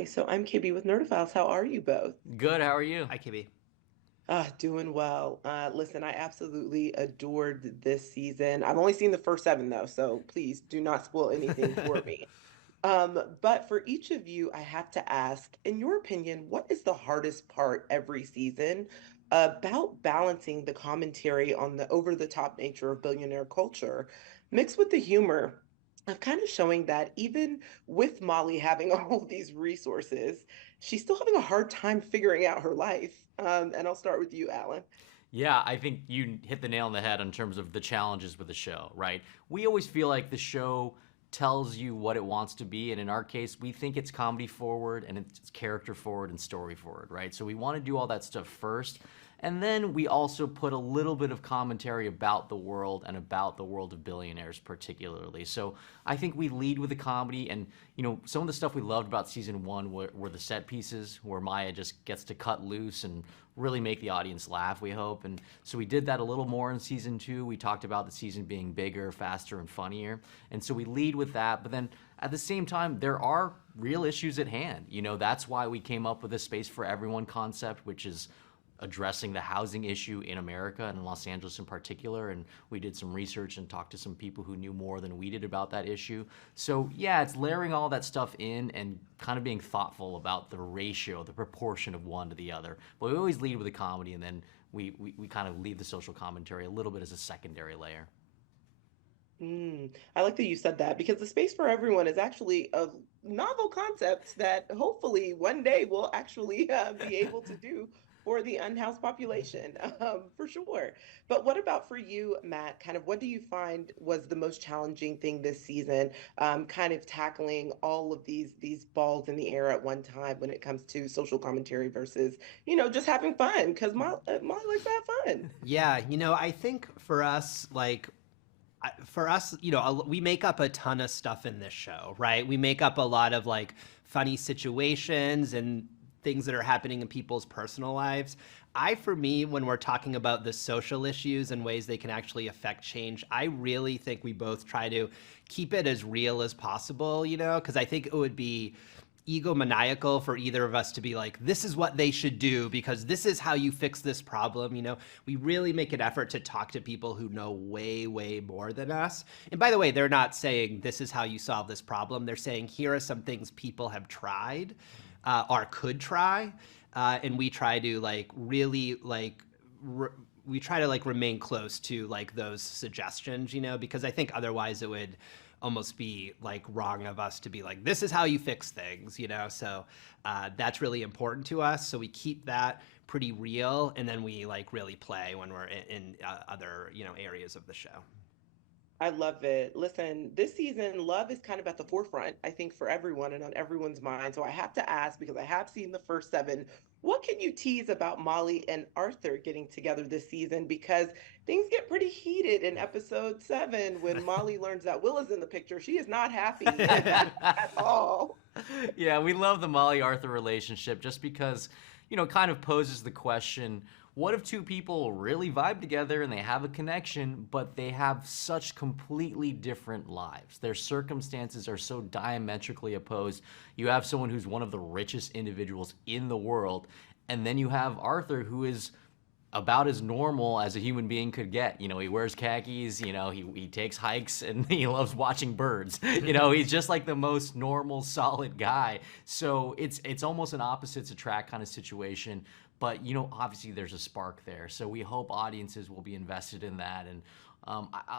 Hi, so I'm KB with Nerdophiles. How are you both? Good. How are you? Hi, KB. Doing well. Listen, I absolutely adored this season. I've only seen the first seven though, so please do not spoil anything for me. But for each of you, I have to ask, in your opinion, what is the hardest part every season about balancing the commentary on the over-the-top nature of billionaire culture mixed with the humor of kind of showing that even with Molly having all of these resources, she's still having a hard time figuring out her life. And I'll start with you, Alan. Yeah, I think you hit the nail on the head in terms of the challenges with the show, right? We always feel like the show tells you what it wants to be, and in our case, we think it's comedy forward and it's character forward and story forward, right? So we want to do all that stuff first, and then we also put a little bit of commentary about the world and about the world of billionaires particularly. So I think we lead with the comedy, and some of the stuff we loved about season one were the set pieces where Maya just gets to cut loose and really make the audience laugh, we hope. And so we did that a little more in season two. We talked about the season being bigger, faster, and funnier. And so we lead with that. But then at the same time, there are real issues at hand. That's why we came up with a space for everyone concept, which is addressing the housing issue in America and in Los Angeles in particular. And we did some research and talked to some people who knew more than we did about that issue. So yeah, it's layering all that stuff in and kind of being thoughtful about the ratio, the proportion of one to the other. But we always lead with a comedy, and then we kind of leave the social commentary a little bit as a secondary layer. I like that you said that because the space for everyone is actually a novel concept that hopefully one day we'll actually be able to do for the unhoused population, for sure. But what about for you, Matt? Kind of what do you find was the most challenging thing this season? Kind of tackling all of these balls in the air at one time when it comes to social commentary versus, just having fun because Molly likes to have fun. Yeah, I think for us, we make up a ton of stuff in this show, right? We make up a lot of funny situations and things that are happening in people's personal lives. For me, when we're talking about the social issues and ways they can actually affect change, I really think we both try to keep it as real as possible, because I think it would be egomaniacal for either of us to be like, this is what they should do because this is how you fix this problem. We really make an effort to talk to people who know way, way more than us. And by the way, they're not saying this is how you solve this problem. They're saying here are some things people have tried or could try. And we try to really we try to remain close to those suggestions, because I think otherwise it would almost be wrong of us to be like, this is how you fix things, so that's really important to us. So we keep that pretty real, and then we really play when we're in other areas of the show. I love it. Listen, this season, love is kind of at the forefront, I think, for everyone and on everyone's mind. So I have to ask, because I have seen the first seven, what can you tease about Molly and Arthur getting together this season? Because things get pretty heated in episode seven when Molly learns that Will is in the picture. She is not happy at all. Yeah, we love the Molly Arthur relationship just because, kind of poses the question, what if two people really vibe together and they have a connection, but they have such completely different lives? Their circumstances are so diametrically opposed. You have someone who's one of the richest individuals in the world, and then you have Arthur, who is about as normal as a human being could get. He wears khakis, he takes hikes, and he loves watching birds. He's just like the most normal, solid guy. So it's almost an opposites attract kind of situation. But, obviously there's a spark there. So we hope audiences will be invested in that. And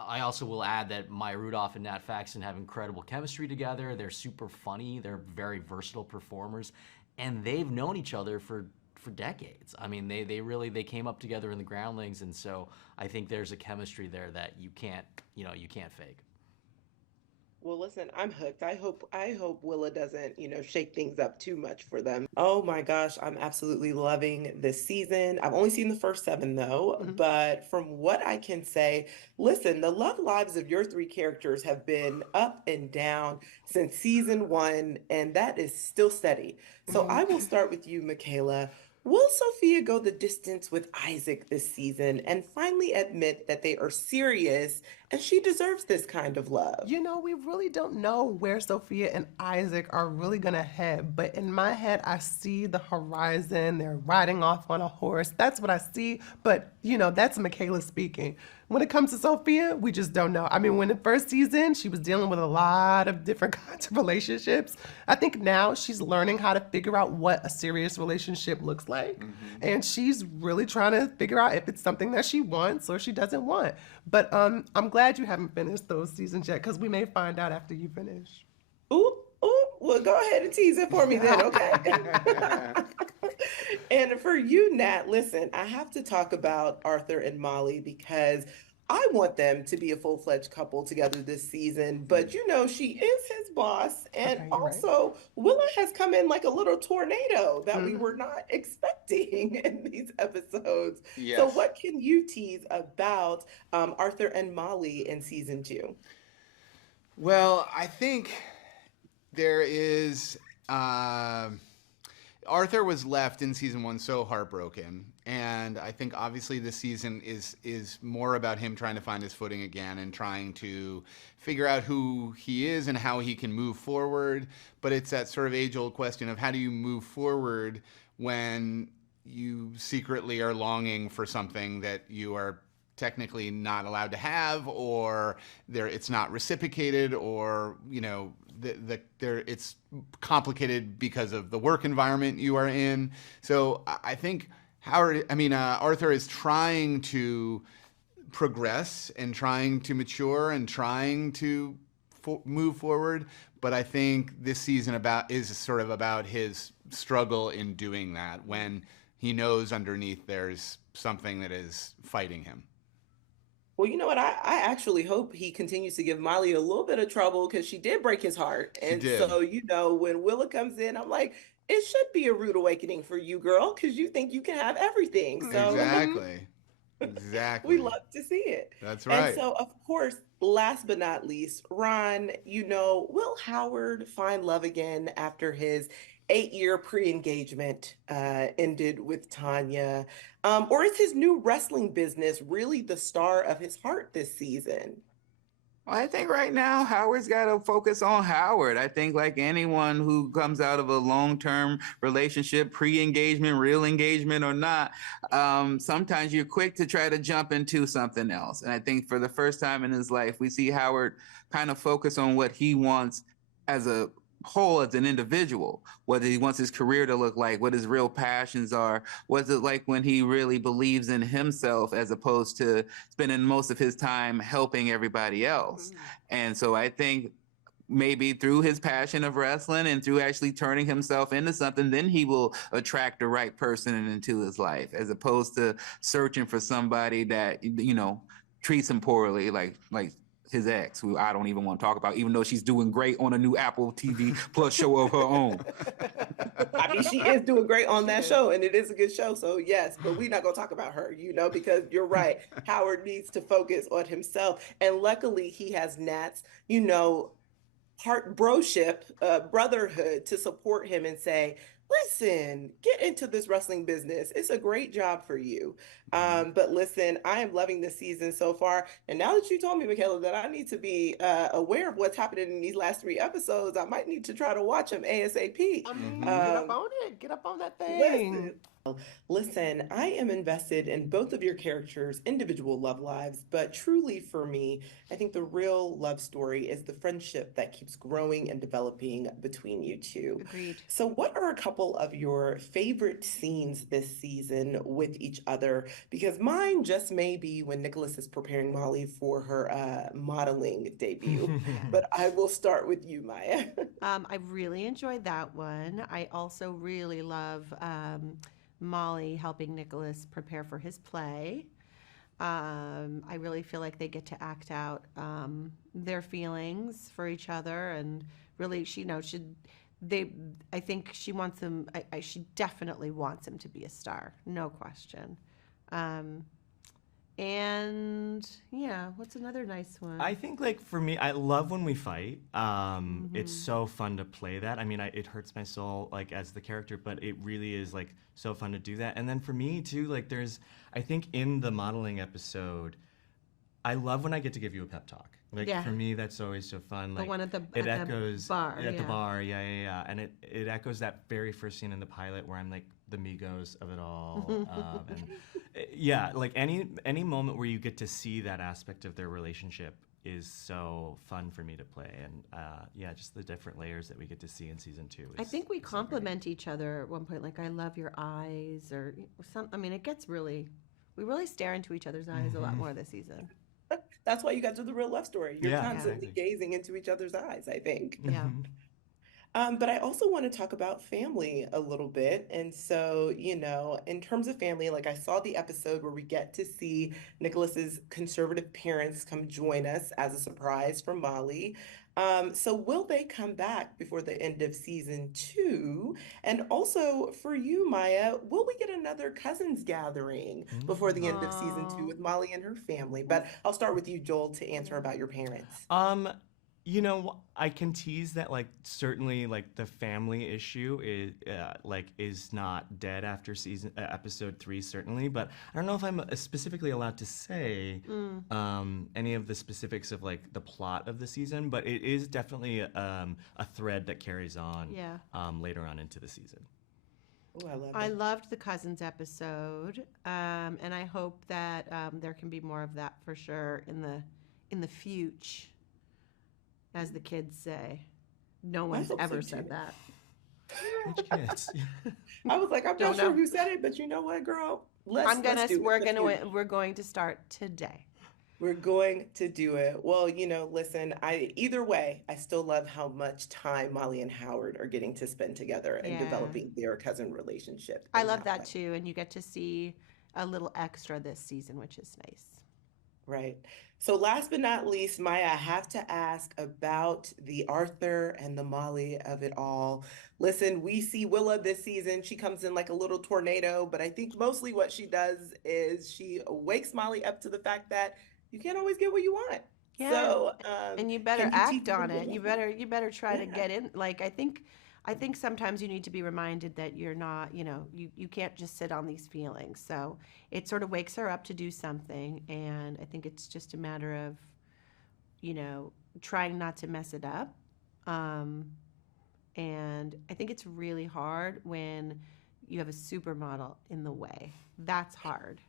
I also will add that Maya Rudolph and Nat Faxon have incredible chemistry together. They're super funny. They're very versatile performers. And they've known each other for decades. I mean, they came up together in the Groundlings, and so I think there's a chemistry there that you can't fake. Well, listen, I'm hooked. I hope Willa doesn't, shake things up too much for them. Oh my gosh, I'm absolutely loving this season. I've only seen the first seven though, Mhm. but from what I can say, listen, the love lives of your three characters have been up and down since season one, and that is still steady. So I will start with you, Michaela. Will Sophia go the distance with Isaac this season and finally admit that they are serious and she deserves this kind of love? You know, we really don't know where Sophia and Isaac are really going to head, but in my head, I see the horizon. They're riding off on a horse. That's what I see, but you know, that's Michaela speaking. When it comes to Sophia, we just don't know. I mean, when the first season, she was dealing with a lot of different kinds of relationships. I think now she's learning how to figure out what a serious relationship looks like. And she's really trying to figure out if it's something that she wants or she doesn't want. But I'm glad you haven't finished those seasons yet, because we may find out after you finish. Ooh, ooh, well, go ahead and tease it for me then, okay? And for you, Nat, listen, I have to talk about Arthur and Molly because I want them to be a full-fledged couple together this season. But you know, she is his boss. And Okay, you're right. also, Willa has come in like a little tornado that we were Mhm. not expecting in these episodes. So, Yes. what can you tease about Arthur and Molly in season two? Well, I think there is. Arthur was left in season one so heartbroken, and I think obviously this season is more about him trying to find his footing again and trying to figure out who he is and how he can move forward. But it's that sort of age-old question of how do you move forward when you secretly are longing for something that you are technically not allowed to have, or there it's not reciprocated, or there it's complicated because of the work environment you are in. So I think Arthur is trying to progress and trying to mature and trying to move forward, but I think this season is sort of about his struggle in doing that when he knows underneath there's something that is fighting him. Well, you know what? I actually hope he continues to give Molly a little bit of trouble because she did break his heart. She And did. so, you know, when Willa comes in, I'm like, it should be a rude awakening for you, girl, because you think you can have everything. So Mhm. Exactly. we Exactly. love to see it. That's And right. so, of course, last but not least, Ron, you know, will Howard find love again after his 8 year pre-engagement ended with Tanya? Or is his new wrestling business really the star of his heart this season? Well, I think right now Howard's got to focus on Howard. I think like anyone who comes out of a long-term relationship, pre-engagement, real engagement or not, sometimes you're quick to try to jump into something else. And I think for the first time in his life, we see Howard kind of focus on what he wants as a whole as an individual, what he wants his career to look like, what his real passions are, what's it like when he really believes in himself as opposed to spending most of his time helping everybody else. And so I think maybe through his passion of wrestling and through actually turning himself into something, then he will attract the right person into his life, as opposed to searching for somebody that treats him poorly, like his ex, who I don't even want to talk about, even though she's doing great on a new Apple TV Plus show of her own. I mean, she is doing great on She that is. show, and it is a good show. So, yes, but we're not going to talk about her, you know, because you're right. Howard needs to focus on himself. And luckily, he has Nat's, you know, heart broship, brotherhood to support him and say, listen, get into this wrestling business. It's a great job for you. Mhm. But listen, I am loving this season so far. And now that you told me, Michaela, that I need to be aware of what's happening in these last three episodes, I might need to try to watch them ASAP. I mean, Mhm. get up Um, on it. Get up on that thing. listen, listen, I am invested in both of your characters' individual love lives, but truly for me, I think the real love story is the friendship that keeps growing and developing between you two. Agreed. So, what are a couple of your favorite scenes this season with each other? Because mine just may be when Nicholas is preparing Molly for her modeling debut. But I will start with you, Maya. I really enjoyed that one. I also really love Molly helping Nicholas prepare for his play. I really feel like they get to act out their feelings for each other, and really, they. I think she wants him. She definitely wants him to be a star, no question. Um, And yeah, what's another nice one? I think, like, for me, I love when we fight. It's so fun to play that. I mean, it hurts my soul, like, as the character, but it really is, like, so fun to do that. And then for me, too, like, I think in the modeling episode, I love when I get to give you a pep talk. Like, Yeah. for me, that's always so fun. Like, one at the it at the echoes bar, at the yeah. bar, yeah. And it echoes that very first scene in the pilot where I'm like the Migos of it all. Yeah, like any moment where you get to see that aspect of their relationship is so fun for me to play, and yeah, just the different layers that we get to see in season 2. I think we is so great. compliment each other at one point, like, I love your eyes, or some. I mean, we really stare into each other's eyes a lot more this season. That's why you guys do the real love story. You're Yeah, constantly exactly. gazing into each other's eyes, I think. Yeah. But I also want to talk about family a little bit. And so, in terms of family, like I saw the episode where we get to see Nicholas's conservative parents come join us as a surprise for Molly. So will they come back before the end of season 2? And also for you, Maya, will we get another cousins gathering before the end of season 2 Aw. with Molly and her family? But I'll start with you, Joel, to answer about your parents. I can tease that, like, certainly, like, the family issue is not dead after episode 3, certainly, but I don't know if I'm specifically allowed to say any of the specifics of, like, the plot of the season, but it is definitely a thread that carries on Yeah. later on into the season. Oh, I love I it. loved the cousins episode, and I hope that there can be more of that for sure in the future, as the kids say. No one's hope so, ever too. said that. Which kids? I was like, I'm Don't not sure know. who said it, but you know what, girl? Let's do it. We're going to start today. We're going to do it. Well, listen, either way, I still love how much time Molly and Howard are getting to spend together and Yeah. developing their cousin relationship. I in love that way. too, and you get to see a little extra this season, which is nice. Right. So last but not least, Maya, I have to ask about the Arthur and the Molly of it all. Listen, we see Willa this season. She comes in like a little tornado, but I think mostly what she does is she wakes Molly up to the fact that you can't always get what you want. Yeah. So, And you better can you teach act us a on little it. bit You better try to Yeah. get in. Like, I think sometimes you need to be reminded that you're not, you can't just sit on these feelings. So it sort of wakes her up to do something, and I think it's just a matter of, trying not to mess it up. And I think it's really hard when you have a supermodel in the way. That's hard.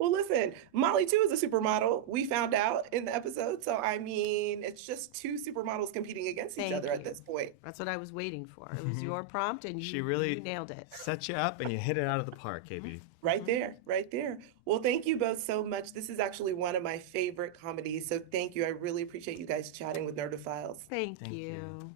Well, listen, Molly too is a supermodel. We found out in the episode. So, I mean, it's just two supermodels competing against each Thank other at you. this point. That's what I was waiting for. It was your prompt, and She you really nailed it. Set you up and you hit it out of the park, KB. Right there, right there. Well, thank you both so much. This is actually one of my favorite comedies. So, thank you. I really appreciate you guys chatting with Nerdophiles. Thank Thank you. you.